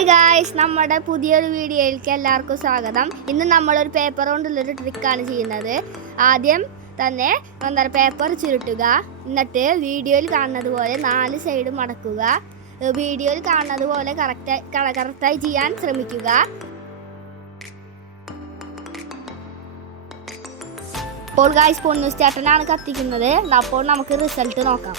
Hi guys, നമ്മുടെ പുതിയൊരു വീഡിയോയിലേക്ക് എല്ലാവർക്കും സ്വാഗതം. ഇന്ന് നമ്മളൊരു പേപ്പർ കൊണ്ടുള്ളൊരു ട്രിക്കാണ് ചെയ്യുന്നത്. ആദ്യം തന്നെ പേപ്പർ ചുരുട്ടുക. എന്നിട്ട് വീഡിയോയിൽ കാണുന്നത് പോലെ 4 സൈഡ് മടക്കുക. വീഡിയോയിൽ കാണുന്നത് പോലെ കറക്റ്റായി ചെയ്യാൻ ശ്രമിക്കുക. ഇപ്പോൾ ഗായ്സ് പൊന്നൂസ് ചേട്ടനാണ് കത്തിക്കുന്നത്. അപ്പോൾ നമുക്ക് റിസൾട്ട് നോക്കാം.